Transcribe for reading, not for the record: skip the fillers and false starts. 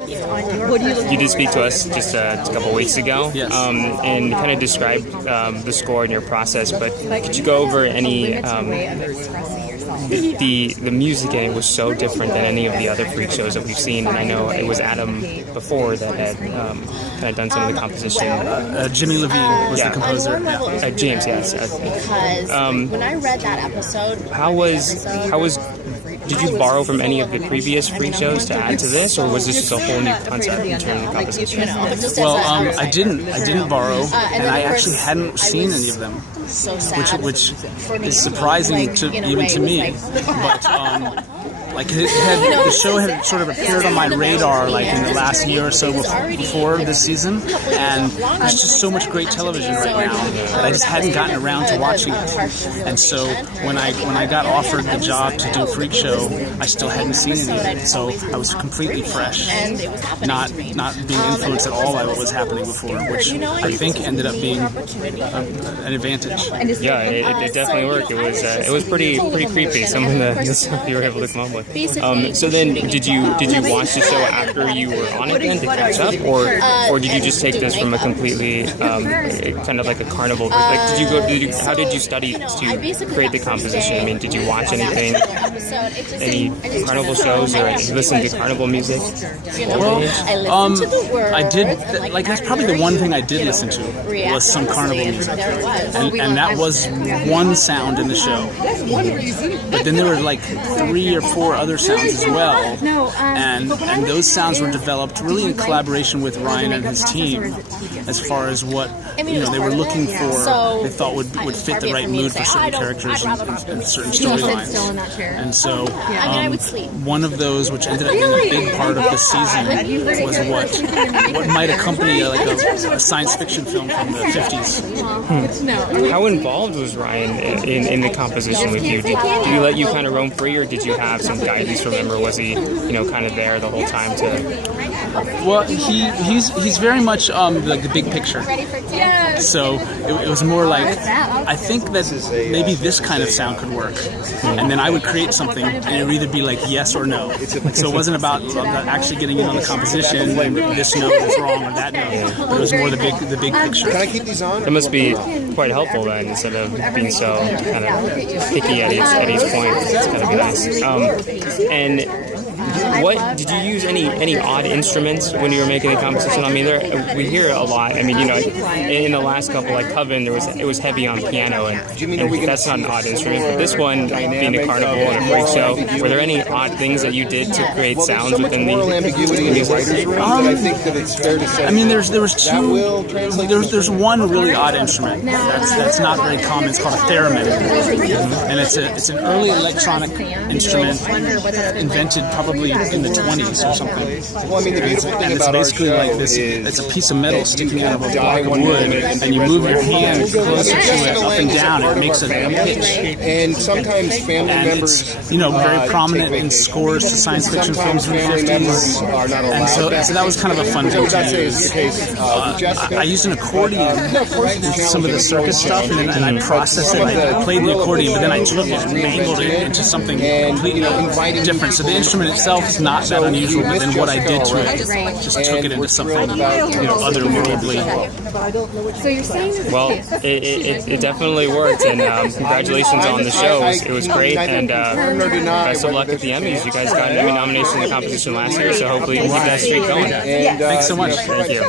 You did speak to us just a couple weeks ago, yes. And kind of describe the score and your process. But could you go over any the music in it was so different than any of the other freak shows that we've seen, and I know it was Adam before that had kind of done some of the composition. Jimmy Levine was the composer. James, yes. Because when I read that episode, How was did you borrow from any of the previous freak shows to add to this, or was this just a whole new concept in terms of composition? Well, I didn't borrow, and I actually hadn't seen any of them, which is surprising even to me. But the show had sort of appeared on my radar like in the last year or so before this season, and there's just so much great television right now that I just hadn't gotten around to watching it. And so when I got offered the job to do Freak Show, I still hadn't seen any of it, so I was completely fresh, not being influenced at all by what was happening before, which I think ended up being an advantage. Yeah, it definitely worked. It was pretty creepy, some of the stuff you were able to come up with. So then, did you watch the show after you were on it then to catch up, or did you just take this from a completely kind of like a carnival? Like, how did you study to create the composition? I mean, did you watch any carnival shows or listen to carnival music? Well, I did. That's probably the one thing I did listen to was some carnival music, and that was one sound in the show. But then there were like 3 or 4 other sounds as well, and those sounds were developed really in collaboration with Ryan and his team, as far as what they were looking for. They thought would fit the right mood for certain characters and certain storylines. And so one of those, which ended up being a big part of the season, was what might accompany a science fiction film from the 50s. How involved was Ryan in the composition with you? Did he let you kind of roam free, or did you have some guidance from him, or was he kind of there the whole time to? Well, he's very much the big picture. So it was more like, I think that maybe this kind of sound could work, and then I would create something, and it would either be like yes or no. So it wasn't about actually getting in on the composition, this note is wrong or that note, but it was more the big picture. Can I keep these on? It must be quite helpful then, instead of being so kind of picky at each point. It's kind of nice. And what did you use any odd instruments when you were making the composition? I mean, we hear a lot. I mean, in the last couple, like Coven, it was heavy on piano, and that's not an odd instrument. But this one, being a carnival and a freak show, were there any odd things that you did to create sounds within the music? I mean, there's two. There's one really odd instrument that's not very common. It's called a theremin, and it's an early electronic instrument invented probably in the 20s or something. Well, I mean, the beautiful thing about it's basically like this. It's a piece of metal sticking out of a block of wood, and you move your hand closer to it, up and down, and it makes a pitch. And sometimes family members, it's very prominent in scores to science fiction films from the 50s. And so that was kind of a fun thing to use. I used an accordion in some of the circus stuff, and I processed it. I played the accordion, but then I took it and mangled it into something completely different. So the instrument itself is not that unusual, but then what I did to it just took it into something otherworldly. Well, it definitely worked, and congratulations on the show. It was great, and best of luck at the Emmys. You guys got an Emmy nomination in the competition last year, so hopefully you keep that streak going. Thanks so much. Thank you.